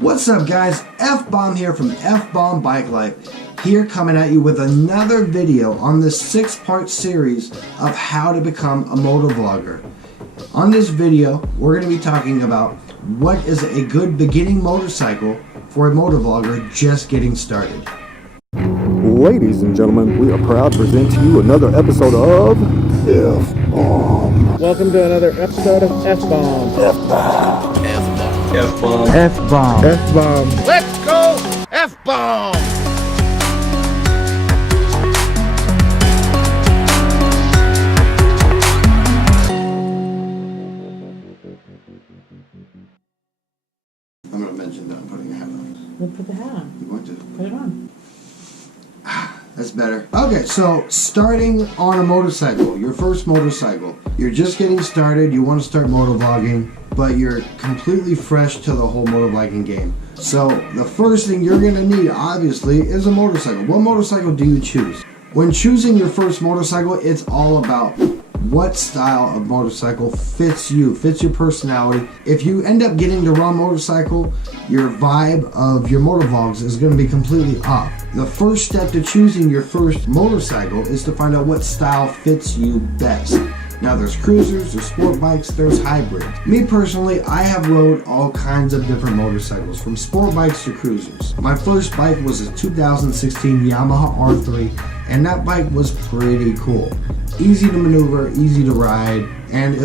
What's up guys, F-Bomb here from F-Bomb Bike Life, here coming at you with another video on this 6-part series of how to become a motovlogger. On this video, we're going to be talking about what is a good beginning motorcycle for a motovlogger just getting started. Ladies and gentlemen, we are proud to present to you another episode of F-Bomb. Welcome to another episode of F-Bomb. F-Bomb. F-Bomb. F-Bomb. F-Bomb. Let's go F-Bomb! I'm going to mention that I'm putting a hat on. We'll put the hat on. You want to? Put it on. That's better. Okay, so starting on a motorcycle, your first motorcycle. You're just getting started, you want to start motovlogging, but you're completely fresh to the whole motovlogging game. So the first thing you're going to need, obviously, is a motorcycle. What motorcycle do you choose? When choosing your first motorcycle, it's all about what style of motorcycle fits you, fits your personality. If you end up getting the wrong motorcycle, your vibe of your motovlogs is going to be completely off. The first step to choosing your first motorcycle is to find out what style fits you best. Now there's cruisers, there's sport bikes, there's hybrids. Me personally, I have rode all kinds of different motorcycles, from sport bikes to cruisers. My first bike was a 2016 Yamaha R3, and that bike was pretty cool. Easy to maneuver, easy to ride, and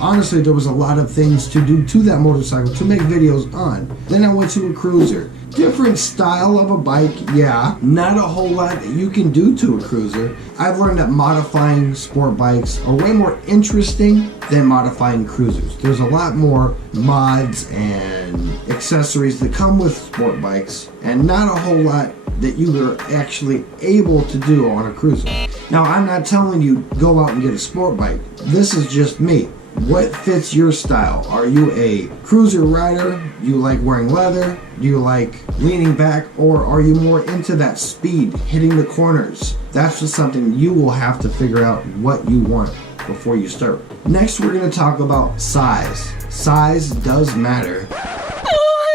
honestly there was a lot of things to do to that motorcycle to make videos on. Then I went to a cruiser. Different style of a bike, yeah. Not a whole lot that you can do to a cruiser. I've learned that modifying sport bikes are way more interesting than modifying cruisers. There's a lot more mods and accessories that come with sport bikes, and not a whole lot that you are actually able to do on a cruiser. Now, I'm not telling you go out and get a sport bike. This is just me. What fits your style? Are you a cruiser rider? You like wearing leather? Do you like leaning back? Or are you more into that speed, hitting the corners? That's just something you will have to figure out what you want before you start. Next, we're going to talk about size. Size does matter. Oh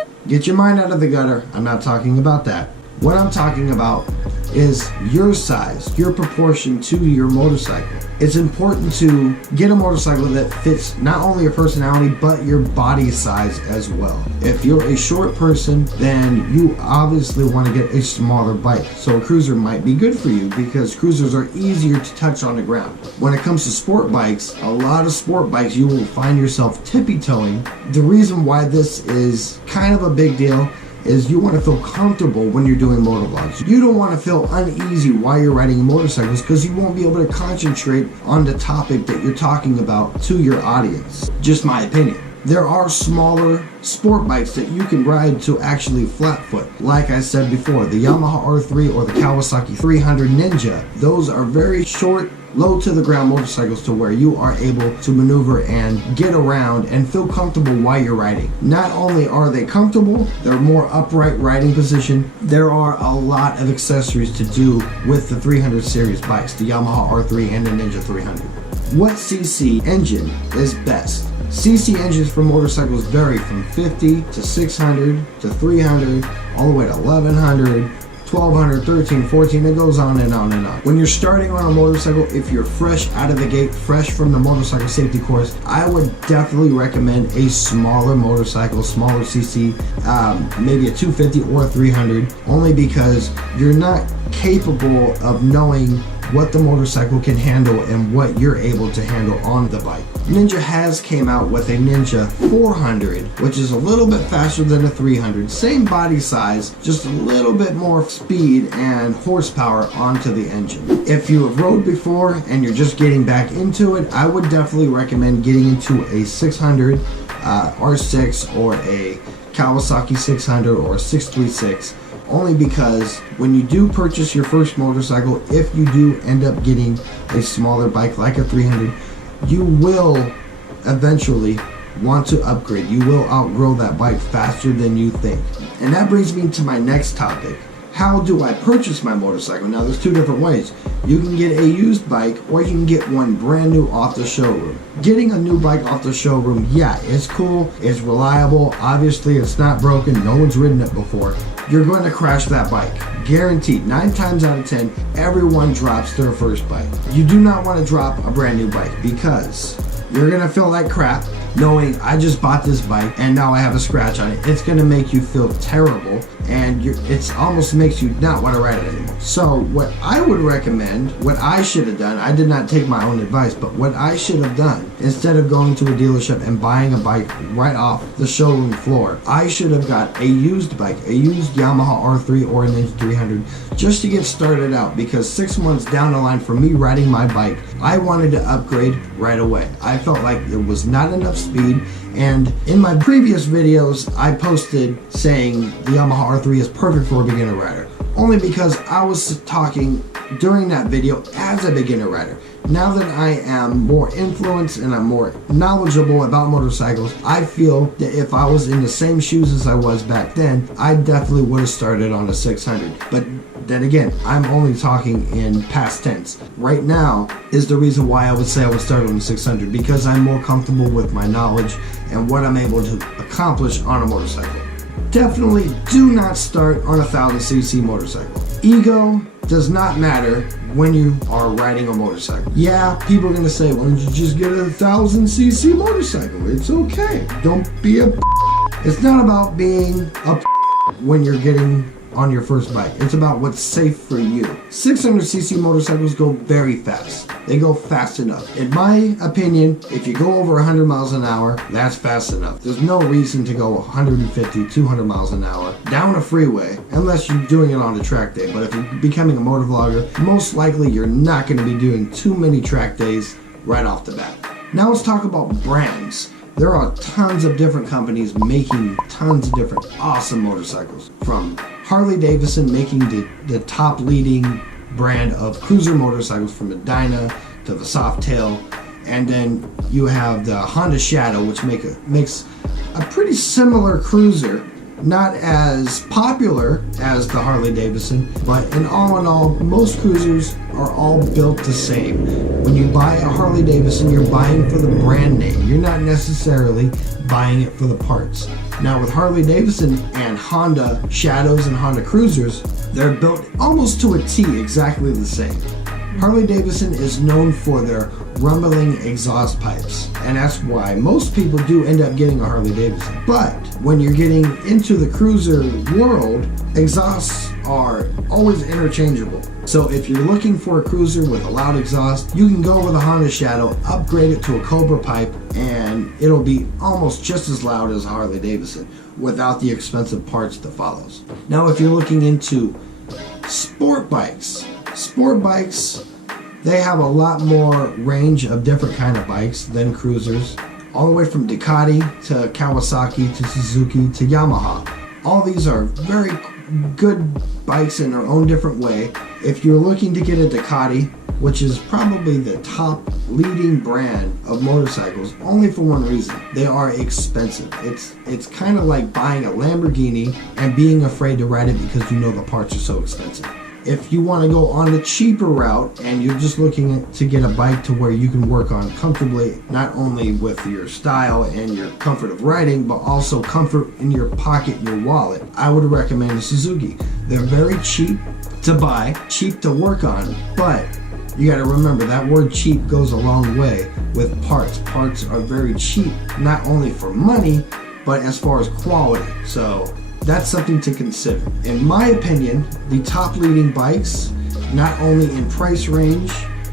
my god! Get your mind out of the gutter. I'm not talking about that. What I'm talking about is your size, your proportion to your motorcycle. It's important to get a motorcycle that fits not only your personality, but your body size as well. If you're a short person, then you obviously want to get a smaller bike. So a cruiser might be good for you because cruisers are easier to touch on the ground. When it comes to sport bikes, a lot of sport bikes you will find yourself tippy-toeing. The reason why this is kind of a big deal is you want to feel comfortable when you're doing motovlogs. You don't want to feel uneasy while you're riding motorcycles because you won't be able to concentrate on the topic that you're talking about to your audience. Just my opinion. There are smaller sport bikes that you can ride to actually flat foot. Like I said before, the Yamaha R3 or the Kawasaki 300 Ninja. Those are very short, low to the ground motorcycles to where you are able to maneuver and get around and feel comfortable while you're riding. Not only are they comfortable, they're more upright riding position. There are a lot of accessories to do with the 300 series bikes, the Yamaha R3 and the Ninja 300. What CC engine is best? CC engines for motorcycles vary from 50 to 600 to 300, all the way to 1100, 1200, 13, 14, it goes on and on and on. When you're starting on a motorcycle, if you're fresh out of the gate, fresh from the motorcycle safety course, I would definitely recommend a smaller motorcycle, smaller CC, maybe a 250 or 300, only because you're not capable of knowing what the motorcycle can handle and what you're able to handle on the bike. Ninja has came out with a Ninja 400, which is a little bit faster than a 300. Same body size, just a little bit more speed and horsepower onto the engine. If you have rode before and you're just getting back into it, I would definitely recommend getting into a 600 R6 or a Kawasaki 600 or a 636. Only because when you do purchase your first motorcycle, if you do end up getting a smaller bike like a 300, you will eventually want to upgrade. You will outgrow that bike faster than you think. And that brings me to my next topic, How do I purchase my motorcycle? Now there's two different ways. You can get a used bike or you can get one brand new off the showroom. Getting a new bike off the showroom, yeah, it's cool, it's reliable, obviously it's not broken, no one's ridden it before. You're going to crash that bike. Guaranteed. 9 times out of 10, everyone drops their first bike. You do not want to drop a brand new bike because you're going to feel like crap knowing I just bought this bike and now I have a scratch on it. It's going to make you feel terrible and it almost makes you not want to ride it anymore. So what I would recommend, what I should have done, I did not take my own advice, but what I should have done, instead of going to a dealership and buying a bike right off the showroom floor, I should have got a used bike, a used Yamaha R3 or an Ninja 300, just to get started out, because 6 months down the line for me riding my bike, I wanted to upgrade right away. I felt like it was not enough speed, and in my previous videos I posted saying the Yamaha R3 is perfect for a beginner rider, only because I was talking during that video as a beginner rider. Now that I am more influenced and I'm more knowledgeable about motorcycles, I feel that if I was in the same shoes as I was back then, I definitely would have started on a 600. But then again, I'm only talking in past tense. Right now is the reason why I would say I would start on a 600, because I'm more comfortable with my knowledge and what I'm able to accomplish on a motorcycle. Definitely do not start on a 1000cc motorcycle. Ego does not matter when you are riding a motorcycle. Yeah, people are gonna say, why don't you just get a 1000cc motorcycle? It's okay. Don't be a It's not about being a when you're getting on your first bike. It's about what's safe for you. 600cc motorcycles go very fast. They go fast enough. In my opinion, if you go over 100 miles an hour, that's fast enough. There's no reason to go 150, 200 miles an hour down a freeway unless you're doing it on a track day. But if you're becoming a motovlogger, most likely you're not going to be doing too many track days right off the bat. Now let's talk about brands. There are tons of different companies making tons of different awesome motorcycles. From Harley Davidson making the top leading brand of cruiser motorcycles, from the Dyna to the Softail, and then you have the Honda Shadow, which makes a pretty similar cruiser, not as popular as the Harley Davidson, but in all, most cruisers are all built the same. When you buy a Harley Davidson, you're buying for the brand name. You're not necessarily buying it for the parts. Now with Harley Davidson and Honda Shadows and Honda Cruisers, they're built almost to a T, exactly the same. Harley Davidson is known for their rumbling exhaust pipes, and that's why most people do end up getting a Harley Davidson. But when you're getting into the cruiser world, exhausts are always interchangeable. So if you're looking for a cruiser with a loud exhaust, you can go with a Honda Shadow, upgrade it to a Cobra pipe, and it'll be almost just as loud as a Harley Davidson without the expensive parts that follows. Now if you're looking into sport bikes, they have a lot more range of different kind of bikes than cruisers, all the way from Ducati to Kawasaki to Suzuki to Yamaha. All these are very good bikes in their own different way. If you're looking to get a Ducati, which is probably the top leading brand of motorcycles, only for one reason: they are expensive. It's kind of like buying a Lamborghini and being afraid to ride it because you know the parts are so expensive. If you want to go on the cheaper route and you're just looking to get a bike to where you can work on comfortably, not only with your style and your comfort of riding, but also comfort in your pocket and your wallet, I would recommend a Suzuki. They're very cheap to buy, cheap to work on, but you got to remember that word cheap goes a long way with parts. Parts are very cheap, not only for money, but as far as quality. So that's something to consider. In my opinion, the top leading bikes, not only in price range,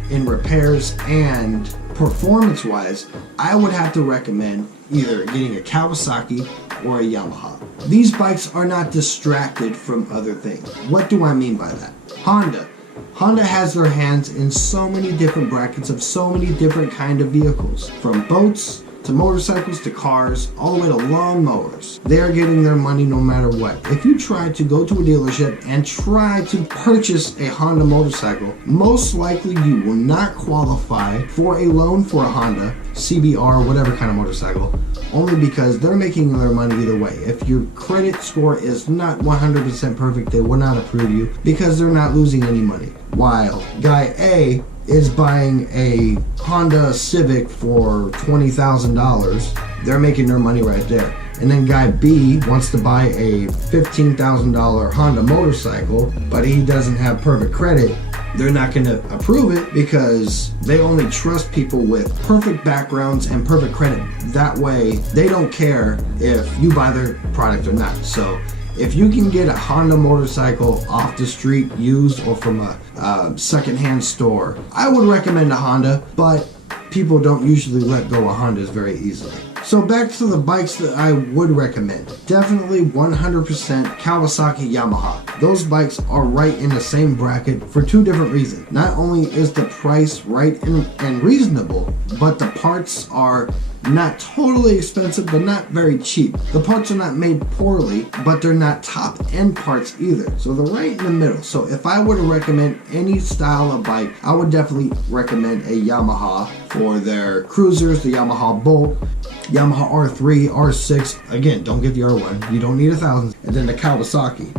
in repairs, and performance wise, I would have to recommend either getting a Kawasaki or a Yamaha. These bikes are not distracted from other things. What do I mean by that? Honda has their hands in so many different brackets of so many different kind of vehicles, from boats to motorcycles to cars, all the way to lawnmowers. They are getting their money no matter what. If you try to go to a dealership and try to purchase a Honda motorcycle, most likely you will not qualify for a loan for a Honda, CBR, whatever kind of motorcycle, only because they're making their money either way. If your credit score is not 100% perfect, they will not approve you because they're not losing any money. While guy A is buying a Honda Civic for $20,000, they're making their money right there. And then guy B wants to buy a $15,000 Honda motorcycle, but he doesn't have perfect credit. They're not going to approve it because they only trust people with perfect backgrounds and perfect credit. That way, they don't care if you buy their product or not. So if you can get a Honda motorcycle off the street used or from a secondhand store, I would recommend a Honda, but people don't usually let go of Hondas very easily. So back to the bikes that I would recommend. Definitely 100% Kawasaki Yamaha. Those bikes are right in the same bracket for two different reasons. Not only is the price right and reasonable, but the parts are not totally expensive, but not very cheap. The parts are not made poorly, but they're not top end parts either. So they're right in the middle. So if I were to recommend any style of bike, I would definitely recommend a Yamaha for their cruisers, the Yamaha Bolt, Yamaha R3, R6. Again, don't get the R1. You don't need 1,000. And then the Kawasaki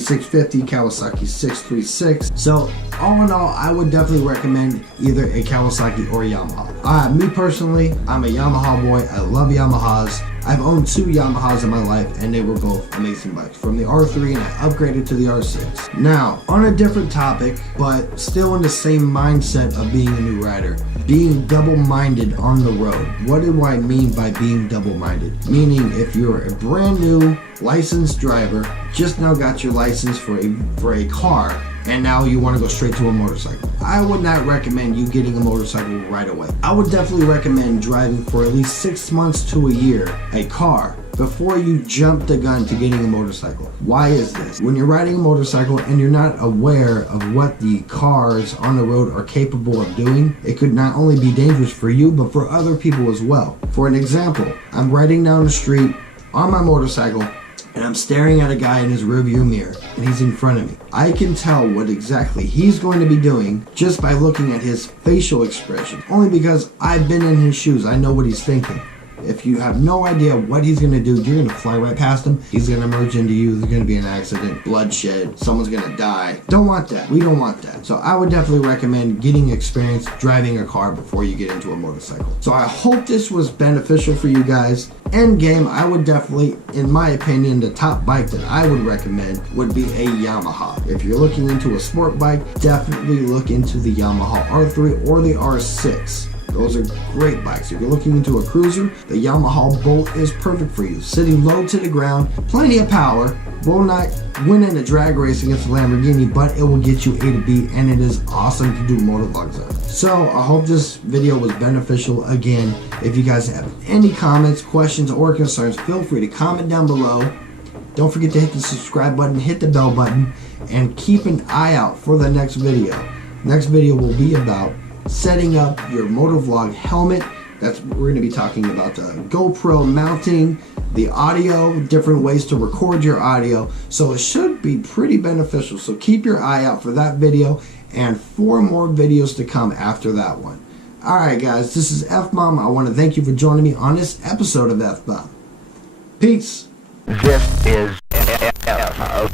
650, Kawasaki 636. So all in all, I would definitely recommend either a Kawasaki or a Yamaha. Me personally, I'm a Yamaha boy. I love Yamahas. I've owned two Yamahas in my life and they were both amazing bikes. From the R3 and I upgraded to the R6. Now, on a different topic, but still in the same mindset of being a new rider, being double-minded on the road. What do I mean by being double-minded? Meaning if you're a brand new licensed driver, just now got your license for a car, and now you want to go straight to a motorcycle, I would not recommend you getting a motorcycle right away. I would definitely recommend driving for at least 6 months to a year a car before you jump the gun to getting a motorcycle. Why is this? When you're riding a motorcycle and you're not aware of what the cars on the road are capable of doing, it could not only be dangerous for you, but for other people as well. For an example, I'm riding down the street on my motorcycle and I'm staring at a guy in his rearview mirror and he's in front of me. I can tell what exactly he's going to be doing just by looking at his facial expression, only because I've been in his shoes. I know what he's thinking. If you have no idea what he's going to do, you're going to fly right past him. He's going to merge into you. There's going to be an accident, bloodshed, someone's going to die. Don't want that. We don't want that. So I would definitely recommend getting experience driving a car before you get into a motorcycle. So I hope this was beneficial for you guys. End game, I would definitely, in my opinion, the top bike that I would recommend would be a Yamaha. If you're looking into a sport bike, definitely look into the Yamaha R3 or the R6. Those are great bikes. If you're looking into a cruiser, the Yamaha Bolt is perfect for you. Sitting low to the ground, plenty of power, will not win in a drag race against a Lamborghini, but it will get you A to B, and it is awesome to do motovlogs on. So I hope this video was beneficial. Again, if you guys have any comments, questions, or concerns, feel free to comment down below. Don't forget to hit the subscribe button, hit the bell button, and keep an eye out for the next video. Next video will be about setting up your motovlog helmet. We're going to be talking about the GoPro mounting, the audio, different ways to record your audio. So it should be pretty beneficial. So keep your eye out for that video and 4 more videos to come after that one. Alright guys, this is F-Bomb. I want to thank you for joining me on this episode of F-Bomb. Peace. This is F-Bomb.